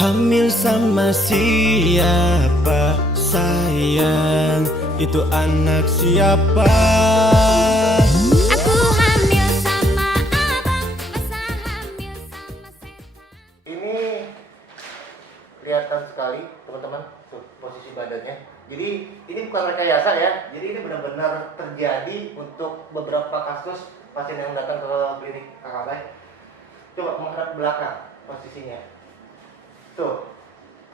hamil sama siapa sayang? Itu anak siapa? Aku hamil sama abang, masa hamil sama saya. Ini kelihatan sekali teman-teman tuh posisi badannya. Jadi ini bukan rekayasa ya. Jadi ini benar-benar terjadi untuk beberapa kasus pasien yang datang ke klinik KKB. Coba menghadap belakang posisinya. Tuh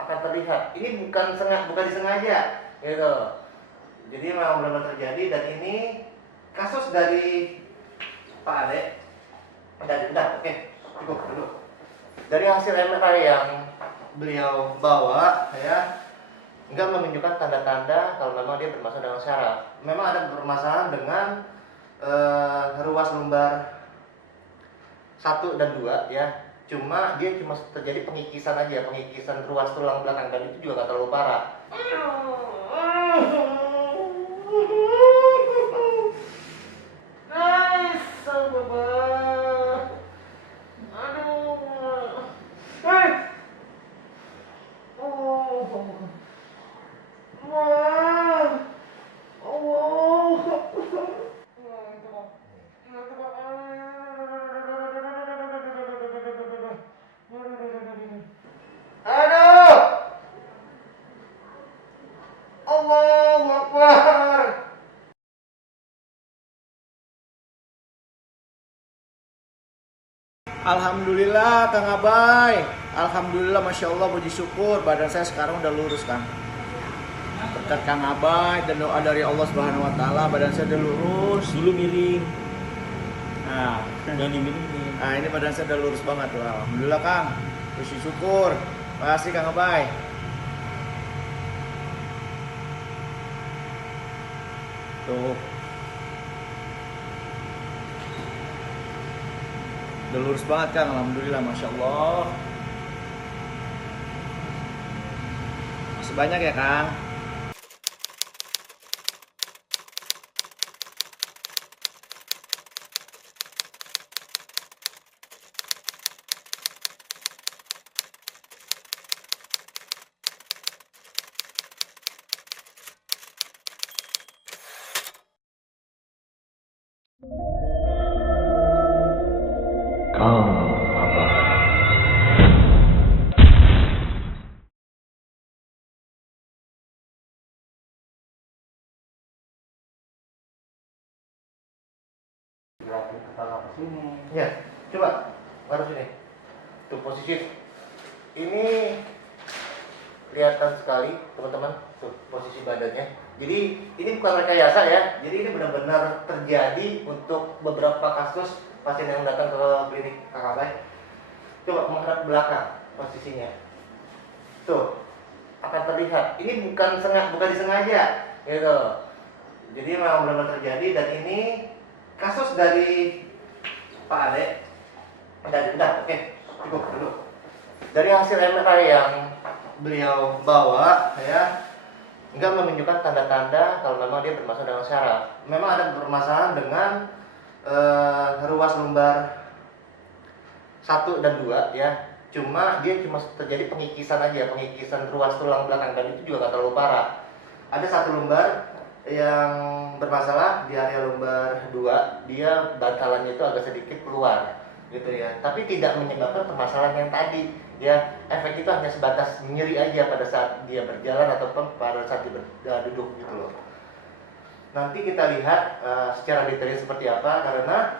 akan terlihat. Ini bukan disengaja, gitu. Jadi memang benar-benar terjadi dan ini kasus dari Pak Ade. Udah, oke, cukup dulu. Dari hasil MRI yang beliau bawa, ya, nggak menunjukkan tanda-tanda kalau memang dia bermasalah dengan syaraf. Memang ada permasalahan dengan ruas lumbar 1 dan 2, ya. Cuma dia cuma terjadi pengikisan aja, pengikisan ruas tulang belakang, dan itu juga nggak terlalu parah. Allahu Akbar. Alhamdulillah Kang Abai, Alhamdulillah, Masya Allah, puji syukur, badan saya sekarang udah lurus Kang. Berkat Kang Abai dan doa dari Allah Subhanahu Wa Taala, badan saya udah lurus. Dulu miring. Nah, Jangan dimiringin. ini badan saya udah lurus banget tuh. Alhamdulillah Kang, puji syukur. Makasih Kang Abai. Tuh. Udah lurus banget Kang, Alhamdulillah, Masya Allah. Masih banyak ya Kang. Gerakin kepala ke sini. Ya, coba baru sini. Tuh posisi. Ini kelihatan sekali teman-teman. Tuh posisi badannya. Jadi ini bukan rekayasa ya. Jadi ini benar-benar terjadi untuk beberapa kasus pasien yang datang ke klinik KKB. Coba menghadap belakang posisinya. Tuh akan terlihat. Ini bukan disengaja, gitu. Jadi memang benar-benar terjadi dan ini kasus dari Pak Ade. Udah, oke, cukup dulu. Dari hasil MRI yang beliau bawa, ya, nggak menunjukkan tanda-tanda kalau memang dia bermasalah dengan syaraf. Memang ada permasalahan dengan ruas lumbar 1 dan 2, ya. Cuma dia cuma terjadi pengikisan aja, pengikisan ruas tulang belakang, dan itu juga nggak terlalu parah. Ada satu lumbar yang bermasalah di area lumbar 2, dia bantalannya itu agak sedikit keluar, gitu ya. Tapi tidak menyebabkan permasalahan yang tadi, ya. Efek itu hanya sebatas nyeri aja pada saat dia berjalan ataupun pada saat dia duduk, gitu loh. Nanti kita lihat secara detail seperti apa, karena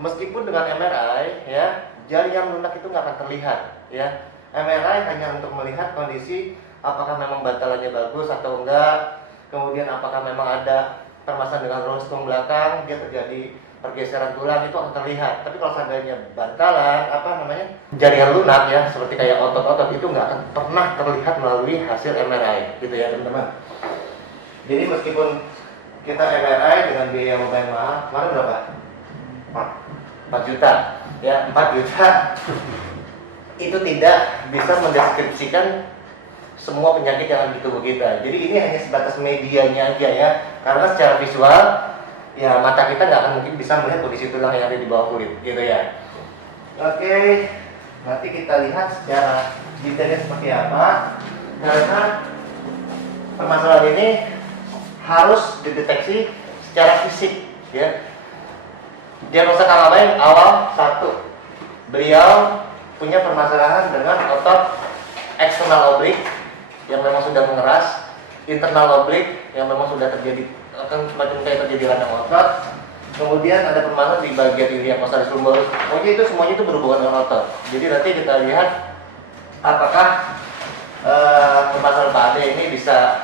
meskipun dengan MRI, ya, jaringan lunak itu nggak akan terlihat, ya. MRI hanya untuk melihat kondisi apakah memang bantalannya bagus atau enggak. Kemudian apakah memang ada permasalahan dengan ruas tulang belakang, dia terjadi pergeseran tulang, itu akan terlihat. Tapi kalau seandainya bantalan, jaringan lunak, ya, seperti kayak otot-otot, itu nggak akan pernah terlihat melalui hasil MRI, gitu ya teman-teman. Jadi meskipun kita MRI dengan biaya yang lumayan mahal, kemarin berapa? 4 juta, ya, 4 juta. Itu tidak bisa mendeskripsikan semua penyakit yang ada di tubuh kita. Jadi ini hanya sebatas medianya aja, ya. Karena secara visual, ya, mata kita nggak akan mungkin bisa melihat kondisi tulang yang ada di bawah kulit, gitu ya. Oke, nanti kita lihat secara detailnya seperti apa, karena permasalahan ini harus dideteksi secara fisik, ya. Diagnosa Kang Abay awal 1, beliau punya permasalahan dengan otot eksternal oblik yang memang sudah mengeras, internal oblik yang memang sudah terjadi akan semacam kayak terjadi radang otot. Kemudian ada permasalahan di bagian iliac costalis lumboris. Pokoknya itu semuanya itu berhubungan dengan otot. Jadi nanti kita lihat apakah permasalahan Pak Ade ini bisa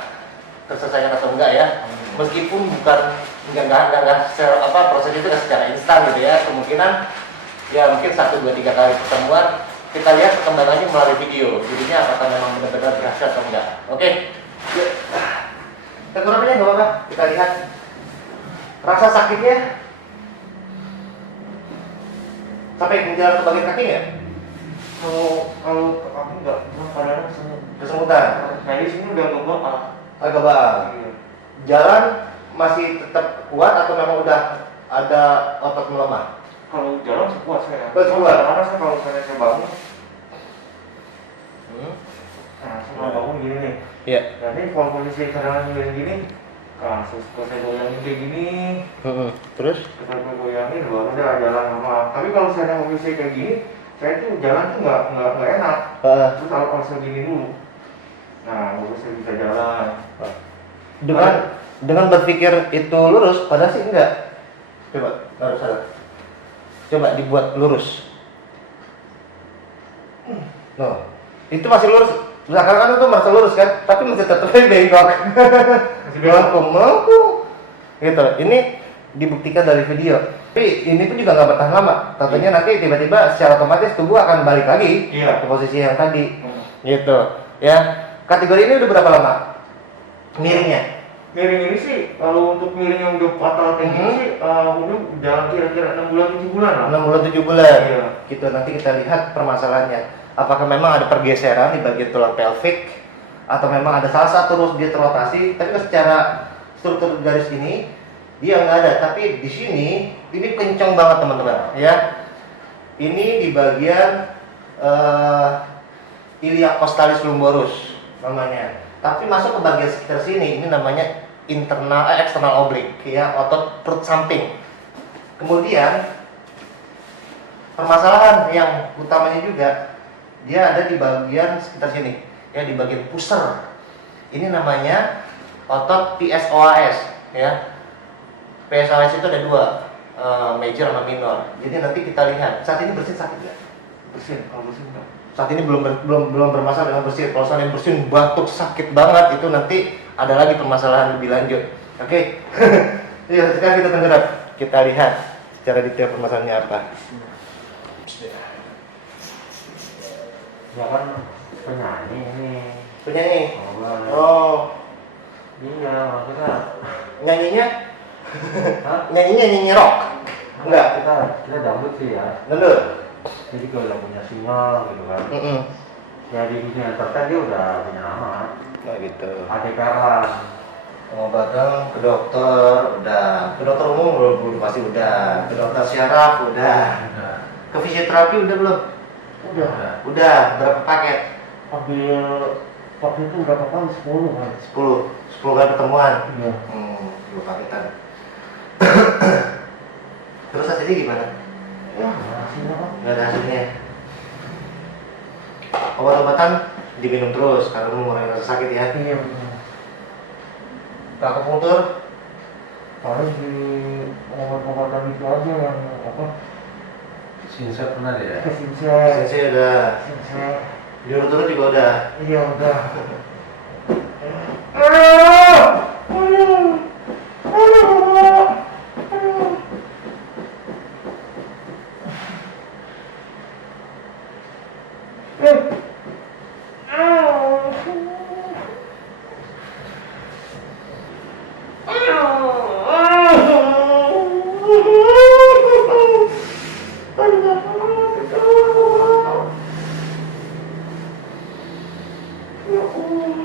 terselesaikan atau enggak ya. Meskipun bukan enggak proses itu nggak secara instan gitu ya. Kemungkinan ya mungkin 1, 2, 3 kali pertemuan kita lihat perkembangannya melalui video. Jadinya apakah memang benar-benar berhasil atau enggak. Oke. Yuk. Kekurangannya nggak apa-apa. Kita lihat rasa sakitnya sampai menjalar ke bagian kaki nggak? Kalau ke kaki nggak, kadang kesemutan. Nah di sini udah ngebok Agak bang. Jalan masih tetap kuat atau memang udah ada otot melemah? kalau jalan sekuat saya. Sekuat. Karena saya kalau saya bangun, nah saya bangun gini nih. Iya. Nanti kalau kondisi cadangan gini, langsung saya goyangin kayak gini. Terus? Kita goyangin baru udah jalan lama. Tapi kalau saya kondisi kayak gini, saya tuh jalan tuh nggak enak. Terus kalau saya gini dulu, nah baru saya bisa jalan. Dengan berpikir itu lurus, padahal sih enggak. Coba, harus ada. Coba dibuat lurus. No, itu masih lurus. Belakangan itu masih lurus kan, tapi masih tetap bengkok. Melengkung. Gitu. Ini dibuktikan dari video. Tapi ini pun juga nggak bertahan lama. Tentunya nanti tiba-tiba secara otomatis tubuh akan balik lagi ke posisi yang tadi. Gitu. Ya. Kategori ini udah berapa lama miringnya? Miring ini sih, kalau untuk miring yang udah patah kayak gini sih, udah jalan kira-kira 6 bulan 7 bulan lah. 6 bulan 7 bulan. Iya. Gitu, nanti kita lihat permasalahannya. Apakah memang ada pergeseran di bagian tulang pelvik atau memang ada salah satu terus dia terrotasi, tapi secara struktur garis ini dia nggak ada, tapi di sini ini kencang banget teman-teman, ya. Ini di bagian iliac costalis lumboris namanya. Tapi masuk ke bagian sekitar sini, ini namanya eksternal oblik, ya, otot perut samping. Kemudian permasalahan yang utamanya juga dia ada di bagian sekitar sini, ya, di bagian pusar. Ini namanya otot PSOAS, ya. PSOAS itu ada 2, major sama minor. Jadi nanti kita lihat. Saat ini bersin sakit nggak? Bersin, kalau bersin enggak. Saat ini belum bermasalah dengan bersin. Kalau soalnya bersin batuk sakit banget, itu nanti ada lagi permasalahan lebih lanjut. Oke. Ya, sekarang kita tenggelam. Kita lihat secara detail permasalahannya apa. Ya kan penyanyi ini. Penyanyi. Oh, Oh, iya maksudnya. nyanyinya? Hah? Nyanyi rock? Enggak. Kita dangdut sih ya. Dulu. Jadi kalau udah punya sinyal gitu kan. Ya di dunia entertain dia udah punya nama. Kayak gitu. Ade Perlan. Pengobatan ke dokter, udah. Ke dokter umum belum pasti udah. Ke dokter syaraf udah. Ke fisioterapi udah belum? Udah. Berapa paket? Ambil waktu itu berapa kali? 10 kan? 10 kali pertemuan. Iya. 10 paketan. Terus hasilnya gimana? Ya, hasilnya kan. Nggak ada hasilnya. Obat-obatan diminum terus karena mengurangi rasa sakit ya. Iya benar. Akupunktur Paling di obat-obatan itu aja yang apa? Sinset pernah ya? Kesinset. sensei udah. Sinset. Diurut-urut juga udah. Iya udah.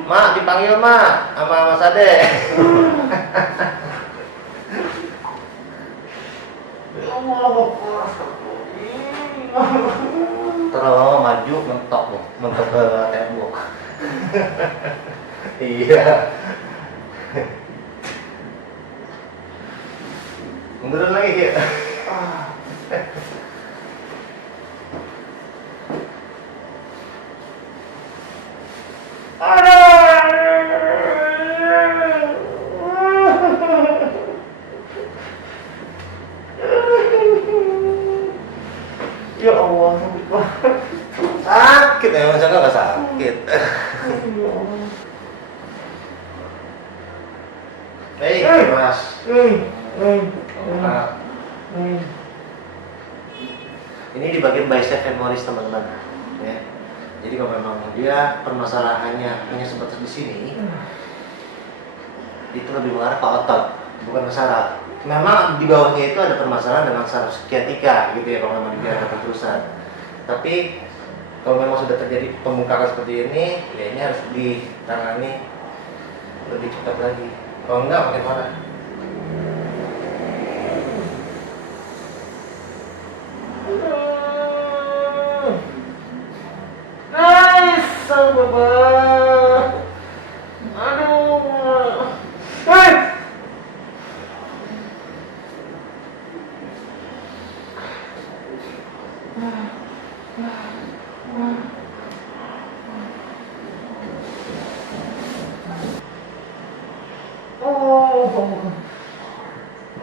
Mak, dipanggil Mak sama Mas Ade. Terus maju mentok ke Iya. Munduran lagi ya. Ya Allah, Sakit ya, masa nggak sakit. Hei, Mas. Nah, ini di bagian bicep femoris teman-teman. Ya. Jadi kalau memang dia permasalahannya hanya sebatas di sini, itu lebih mengarah ke otot, bukan ke saraf. Memang di bawahnya itu ada permasalahan dengan saraf sciatica gitu ya kalau memang dibiarkan keterusan. Tapi kalau memang sudah terjadi pembengkakan seperti ini, ya ini harus ditangani lebih cepat lagi. Kalau enggak makin parah. Nice, Bapak. Aduh. Hei. Oh.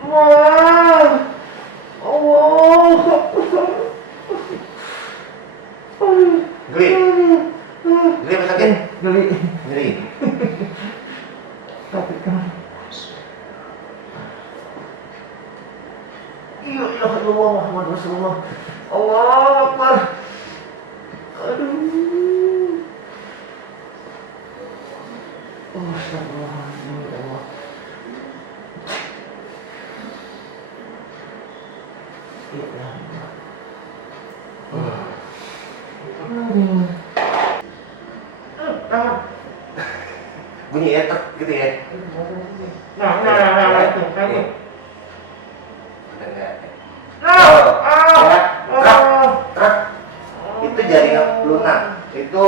Wah. Oh. Geli. Geli apa sakit? Geli. Geli. Sakit kan? Iya, ya Allah, Muhammad Rasulullah. Allah Akbar. Aduh. Oh, astagfirullahaladzim, ya Allah. Ya Allah. Bunyi etek gitu ya. Nah, itu. Udah enggak. Truk. Itu jaringan lunak. Itu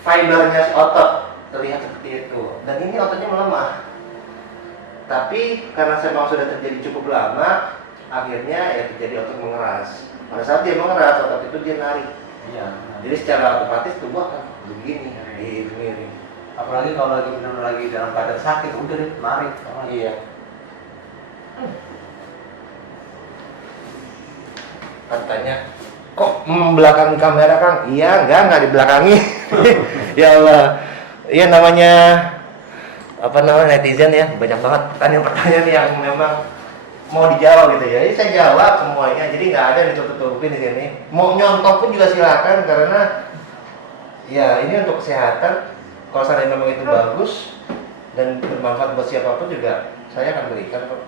fibernya si otot terlihat seperti itu. Dan ini ototnya melemah. Tapi karena saya memang sudah terjadi cukup lama, akhirnya ya terjadi otot mengeras. Pada saat dia mengeras, otot itu dia narik. Iya. Jadi secara otomatis tubuh akan begini, gitu miring. Apalagi kalau lagi benar lagi dalam keadaan sakit, udah deh, lari. Iya. Katanya, kok membelakangi kamera Kang? Iya, enggak dibelakangi. Ya Allah. Iya namanya apa namanya netizen ya, banyak banget pertanyaan yang memang mau dijawab gitu ya. Jadi saya jawab semuanya. Jadi nggak ada yang ditutup-tutupin di sini. Mau nyontok pun juga silakan karena ya ini untuk kesehatan. Kalau seandainya memang itu bagus dan bermanfaat buat siapapun juga saya akan berikan kok.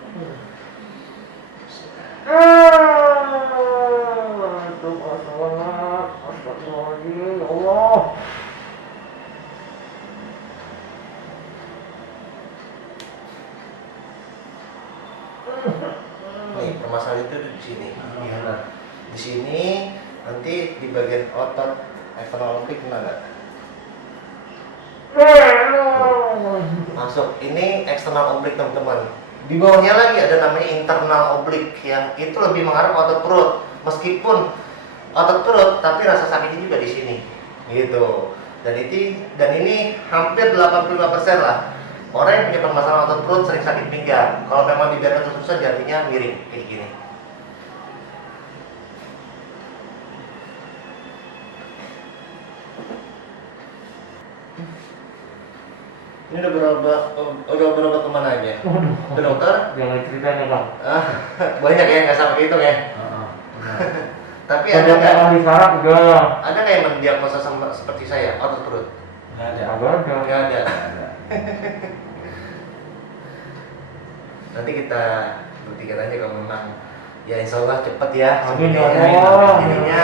Astagfirullahaladzim, ya Allah. Nih permasalahan itu di sini. Benar. Di sini nanti di bagian otot eksternal oblique kena nggak? Masuk. Ini eksternal oblique teman-teman. Di bawahnya lagi ada namanya internal oblique yang itu lebih mengarah ke otot perut. Meskipun otot perut, tapi rasa sakitnya juga di sini. Gitu. Dan ini hampir 85% lah. Orang yang punya permasalahan otot perut sering sakit pinggang. Kalau memang dibiarkan terus-terusan jadinya miring kayak gini. Ini udah berapa teman aja? Ke dokter? Jangan ceritanya Bang. Banyak ya, nggak sampai itu ya. Tapi ada Ada nggak? ahli saraf juga. Ada nggak yang mendiagnosa seperti saya otot perut? Nggak ada. Ada. Nggak ada. Nggak ada. Nanti kita buktikan aja kalau memang ya insya Allah cepet ya. Amin ya Seperti Allah. ininya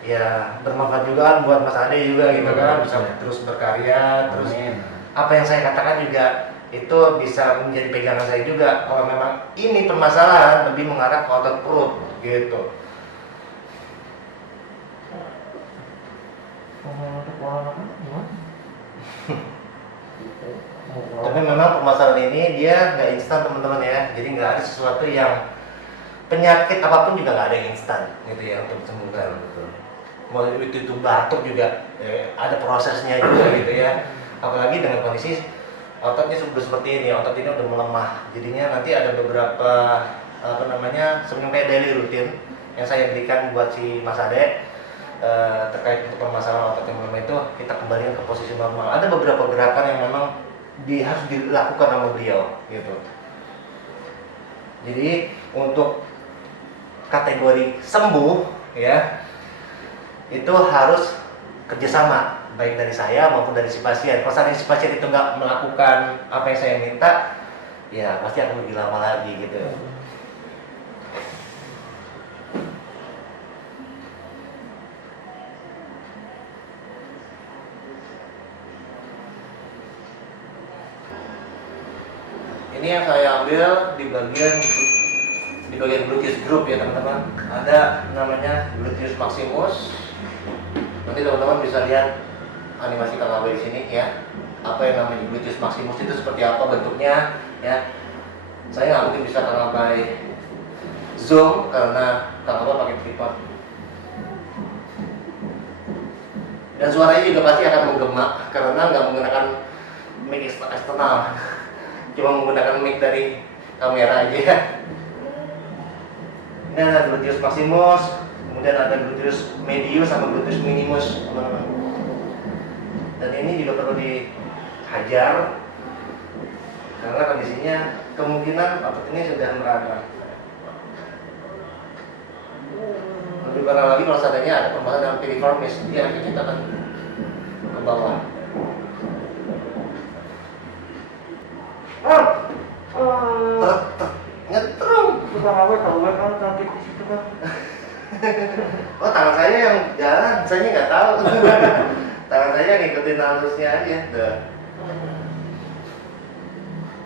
ya bermanfaat juga kan buat Mas Ade juga gitu kan, bisa terus berkarya, terus Amin. apa yang saya katakan juga itu bisa menjadi pegangan saya juga kalau memang ini permasalahan lebih mengarah ke otot perut gitu. Tapi memang permasalahan ini dia nggak instan teman-teman ya. Jadi nggak ada sesuatu yang penyakit apapun juga nggak ada yang instan gitu ya untuk disembuhkan. Mau itu batuk juga ada prosesnya juga gitu ya. Apalagi dengan kondisi ototnya sudah seperti ini, otot ini udah melemah. Jadinya nanti ada beberapa sebenarnya daily rutin yang saya berikan buat si Mas Ade terkait untuk permasalahan otot yang melemah itu kita kembalikan ke posisi normal. Ada beberapa gerakan yang memang harus dilakukan sama beliau gitu. Jadi untuk kategori sembuh ya itu harus kerjasama baik dari saya maupun dari si pasien. Kalau si pasien itu nggak melakukan apa yang saya minta, ya pasti akan lebih lama lagi gitu. Ini yang saya ambil di bagian gluteus group ya teman-teman. Ada namanya gluteus maximus. Nanti teman-teman bisa lihat animasi Kang Abah di sini ya. Apa yang namanya gluteus maximus itu seperti apa bentuknya ya. Saya nggak mungkin bisa Kang Abah zoom karena Kang Abah pakai tripod. Dan suaranya juga pasti akan menggema karena nggak menggunakan mic eksternal. Cuma menggunakan mic dari kamera aja ya. Ini ada gluteus maximus, kemudian ada gluteus medius sama gluteus minimus teman-teman. Dan ini juga perlu dihajar karena kondisinya kemungkinan otot ini sudah meraba. Lebih parah lagi kalau seandainya ada permasalahan dalam piriformis, dia akan kita akan ke bawah. Nyetrum. Tukang apa tahu kan sakit di situ kan? Oh tangan saya yang jalan, saya nggak tahu. Tangan saya ngikutin halusnya aja. Tuh.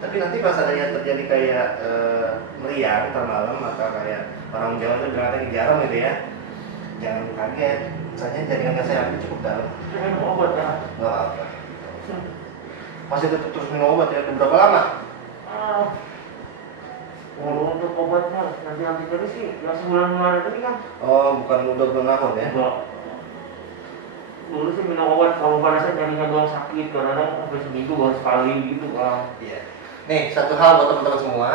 Tapi nanti pas adanya terjadi kayak meriang termalam atau kayak orang Jawa itu berarti jarang gitu ya. Jangan kaget. Soalnya jaringan saya ambil cukup dalam. Minum obat ya? Nggak apa. Masih tetap terus minum obat ya? Berapa lama? Kalau untuk obatnya nanti tadi sih yang sebulan kemarin tadi kan? Oh, bukan udah bernahan ya? Enggak. Dulu sih minum obat kalau pada saya jaringan doang sakit, kadang-kadang sampai seminggu baru sekali gitu kan. Iya. Nih satu hal buat teman-teman semua.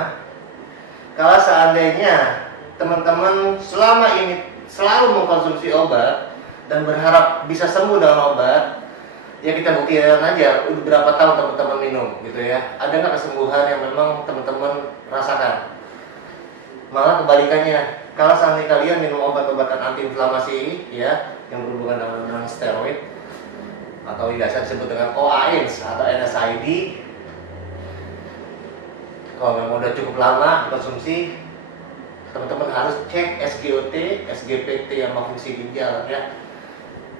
Kalau seandainya teman-teman selama ini selalu mengkonsumsi obat dan berharap bisa sembuh dengan obat, ya kita buktikan aja udah berapa tahun teman-teman minum gitu ya. Ada nggak kesembuhan yang memang teman-teman rasakan? Malah kebalikannya, kalau seandainya kalian minum obat-obatan antiinflamasi ya yang berhubungan dengan steroid atau biasa disebut dengan OAINS atau NSAID, kalau memang udah cukup lama konsumsi, teman-teman harus cek SGOT, SGPT yang mau fungsi ginjal ya,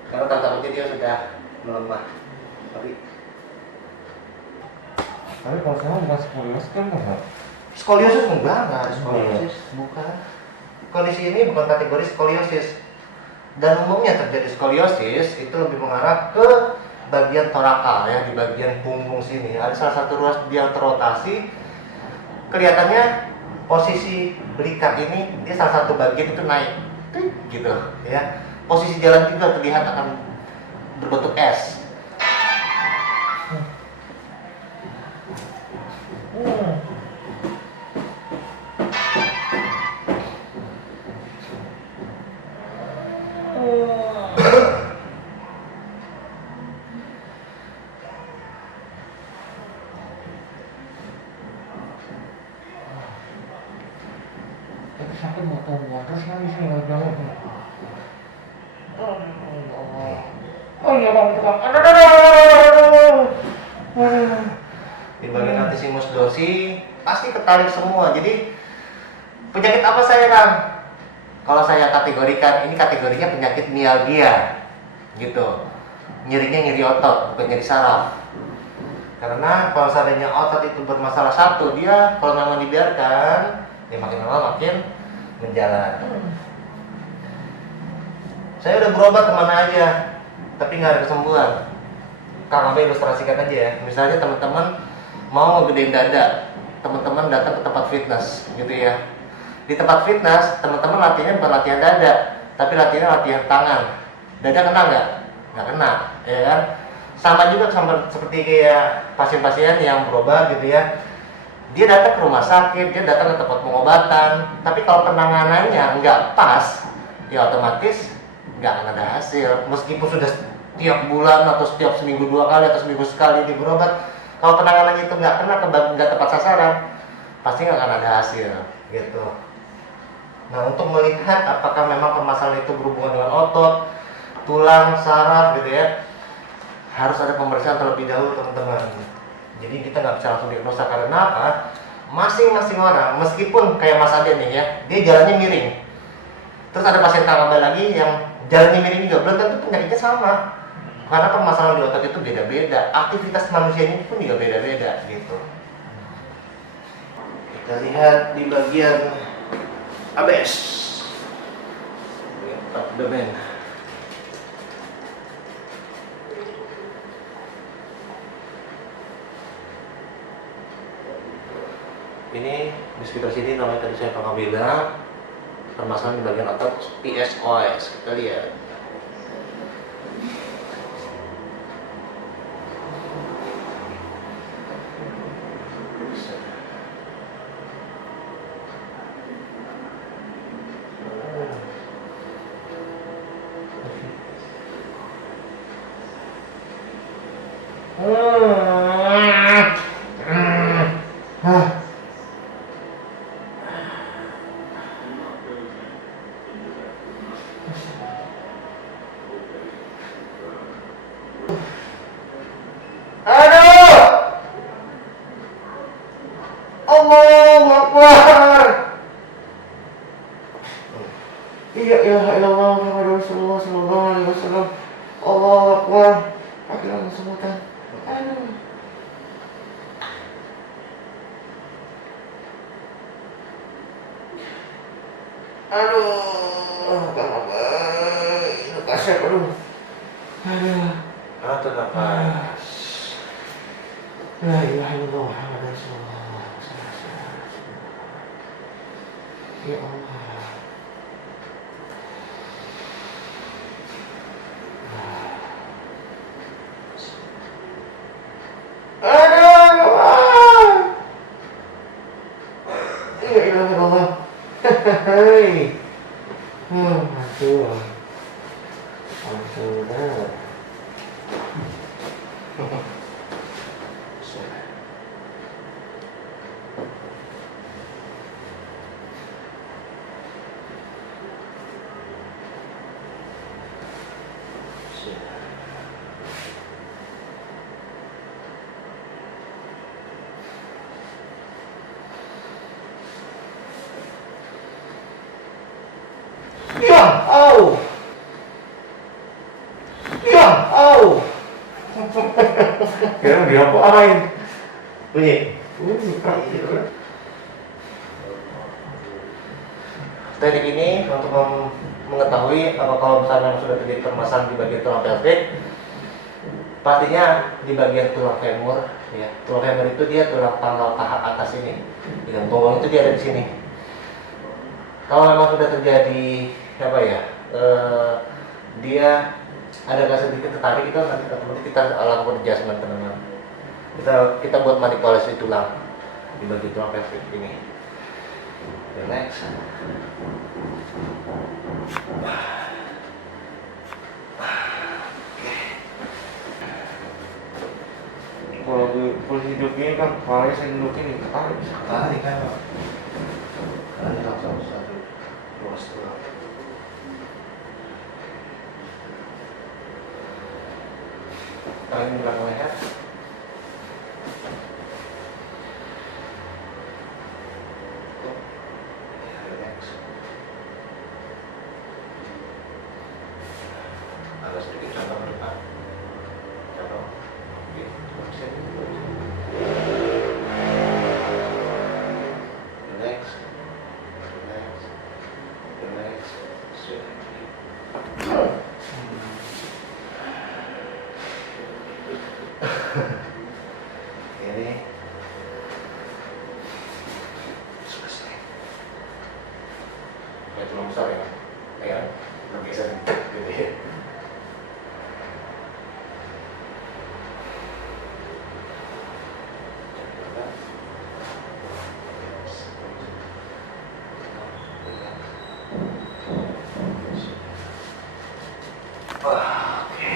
karena tanda-tandanya dia sudah melemah. Tapi kalau saya bukan skoliosis kan enggak? skoliosis enggak ada skoliosis, bukan. Kondisi ini bukan kategori skoliosis. Dan umumnya terjadi skoliosis itu lebih mengarah ke bagian torakal ya, di bagian punggung sini. Ada salah satu ruas yang terrotasi. Kelihatannya posisi belikat ini dia salah satu bagian itu naik gitu ya. Posisi jalan juga terlihat akan berbentuk S. Sakit motornya, terus kan di sini nggak jalan. Oh iya bang, itu bang. Di bagian antisimus dorsi pasti ketarik semua. Jadi penyakit apa saya Kang? Kalau saya kategorikan, ini kategorinya penyakit mialgia gitu. Nyerinya nyeri otot, bukan nyeri saraf. Karena kalau seandainya otot itu bermasalah satu, dia kalau memang dibiarkan, dia makin lama makin menjalan. Saya udah berobat kemana aja, tapi nggak ada kesembuhan. Kang Abe ilustrasikan aja ya. Misalnya teman-teman mau ngegedein dada, teman-teman datang ke tempat fitness gitu ya. Di tempat fitness, teman-teman latihannya bukan latihan dada, tapi latihan tangan. Dada kena nggak? Nggak kena, ya kan? Sama juga seperti kayak pasien-pasien yang berobat gitu ya. Dia datang ke rumah sakit, dia datang ke tempat pengobatan, tapi kalau penanganannya nggak pas, ya otomatis nggak akan ada hasil. Meskipun sudah setiap bulan atau setiap seminggu 2 kali atau seminggu sekali dia berobat, kalau penanganannya itu nggak kena, nggak tepat sasaran, pasti nggak akan ada hasil, gitu. Nah, untuk melihat apakah memang permasalahan itu berhubungan dengan otot, tulang, saraf, gitu ya, harus ada pemeriksaan terlebih dahulu, teman-teman. Jadi kita nggak bisa langsung diagnosa karena apa? Masing-masing orang, meskipun kayak Mas Ade nih ya, dia jalannya miring. Terus ada pasien Kang Abe lagi yang jalannya miring juga, belum tentu penyakitnya sama. Karena permasalahan di otot itu beda-beda, aktivitas manusianya pun juga beda-beda gitu. Kita lihat di bagian ABS, abdomen. Ini di sekitar sini namanya tadi saya pernah bilang permasalahan di bagian otot PSOS. Kita lihat. Aduh! Allahu Akbar! Iya, ilallah Muhammad Rasulullah sallallahu alaihi wasallam. Allahu Akbar. Akhirnya sebutan. Aduh. Aduh, Kang Abe, ini kasih aduh. Aduh. Atur nafas. La ilaha illallah Muhammad Rasulullah. Ya Allah. Aduh. Ya ilaha illallah. Hei. Aduh. Alhamdulillah. Ya, au. Ya, au. Kira diapain? Bunyi. Teknik ini untuk mengetahui apa kalau misalnya sudah terjadi permasalahan di bagian tulang pelvik, pastinya di bagian tulang femur. Ya, tulang femur itu dia tulang pangkal paha atas ini. Dan bonggong itu dia ada di sini. Kalau memang sudah terjadi apa ya, dia ada rasa sedikit tertarik, itu nanti otomatis kita lakukan adjustment, teman-teman. Kita buat manipulasi tulang di bagian tulang pelvik ini. Relax. Kalau di posisi duduk ini kan, kepalanya saya duduk ini, ketarik. Tarik kan, Pak. Tarik langsung satu, luas tulang. Tarik di belakang leher. Relax. Agak sedikit contoh ke depan. Contoh. Oke, relax. Relax. Relax. Sudah. Ini ya cuma besar ya, ya bergeser gitu ya. Wah, oke.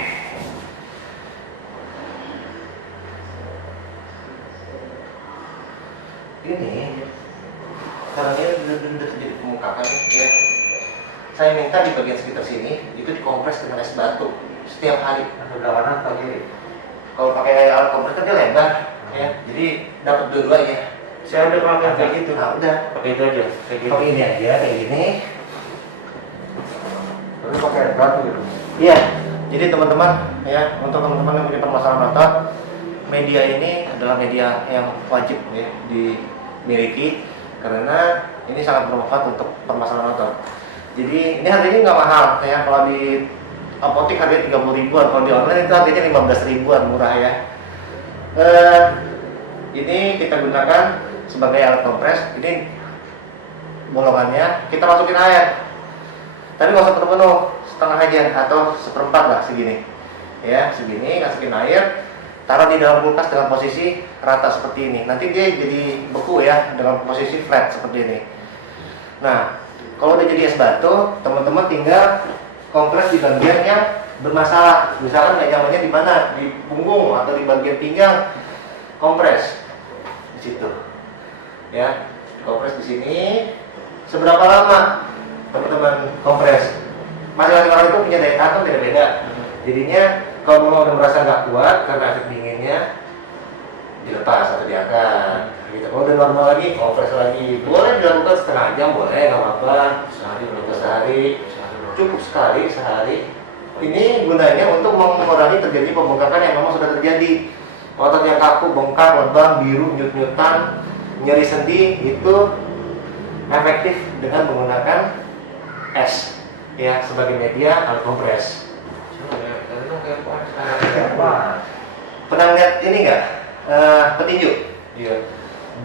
Ini karena ini udah terjadi pemungkapan ya. Saya minta di bagian sekitar sini itu dikompres dengan es batu setiap hari. Sebelah kanan atau kiri? Kalau pakai alat kompres kan dia lebar ya, jadi dapat dua-duanya. Saya ada pakai kayak gitu. Nah udah, Pakai itu aja, kayak gitu. pakai ini aja kayak gini. Tapi pakai air batu gitu. Iya, jadi teman-teman ya, untuk teman-teman yang punya permasalahan otot, media ini adalah media yang wajib ya dimiliki karena ini sangat bermanfaat untuk permasalahan otot. Jadi ini harganya nggak mahal ya, kalau di apotek harganya 30 ribuan, kalau di online itu harganya 15 ribuan, murah ya. Ini kita gunakan sebagai alat kompres. Ini bolongannya kita masukin air, tapi nggak usah penuh-penuh, setengah aja atau seperempat lah segini ya, segini masukin air, taruh di dalam kulkas dengan posisi rata seperti ini. Nanti dia jadi beku ya dengan posisi flat seperti ini. Nah kalau udah jadi es batu, teman-teman tinggal kompres di bagian yang bermasalah. Misalkan kayak nyamannya di mana, di punggung atau di bagian pinggang, kompres di situ ya, kompres di sini. Seberapa lama teman-teman kompres? Masing-masing orang itu punya daya tahan beda-beda. Jadinya kalau memang udah merasa nggak kuat karena efek dinginnya, dilepas atau diangkat. Gitu. Kalau udah normal lagi, kompres lagi. Boleh dilakukan setengah jam, boleh, nggak apa-apa. Sehari, cukup sekali sehari. Ini gunanya untuk mengurangi terjadi pembengkakan yang memang sudah terjadi. Otot yang kaku, bengkak, lebam, biru, nyut-nyutan, nyeri sendi itu efektif dengan menggunakan es ya sebagai media alat kompres. Pernah lihat ini nggak? Petinju? Iya.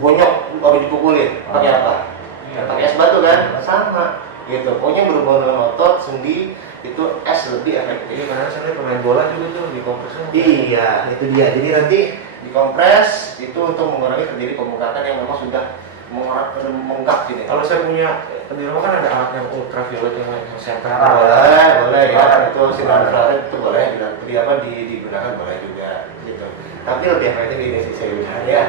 Bonyok kalau dipukulin, pakai apa? Pakai es batu kan? Sama. Gitu. Pokoknya berhubungan dengan otot, sendi, itu es lebih efektif. Iya, karena saya pemain bola juga tuh di kompresnya. Iya, itu dia. Jadi nanti dikompres itu untuk mengurangi terjadi pembengkakan yang memang sudah menggak gini. Kalau saya punya di rumah kan ada alat yang ultraviolet yang senter. Boleh ya, itu sinar infrared itu boleh digunakan boleh juga gitu. Tapi lebih efektif ini sih saya bilang ya.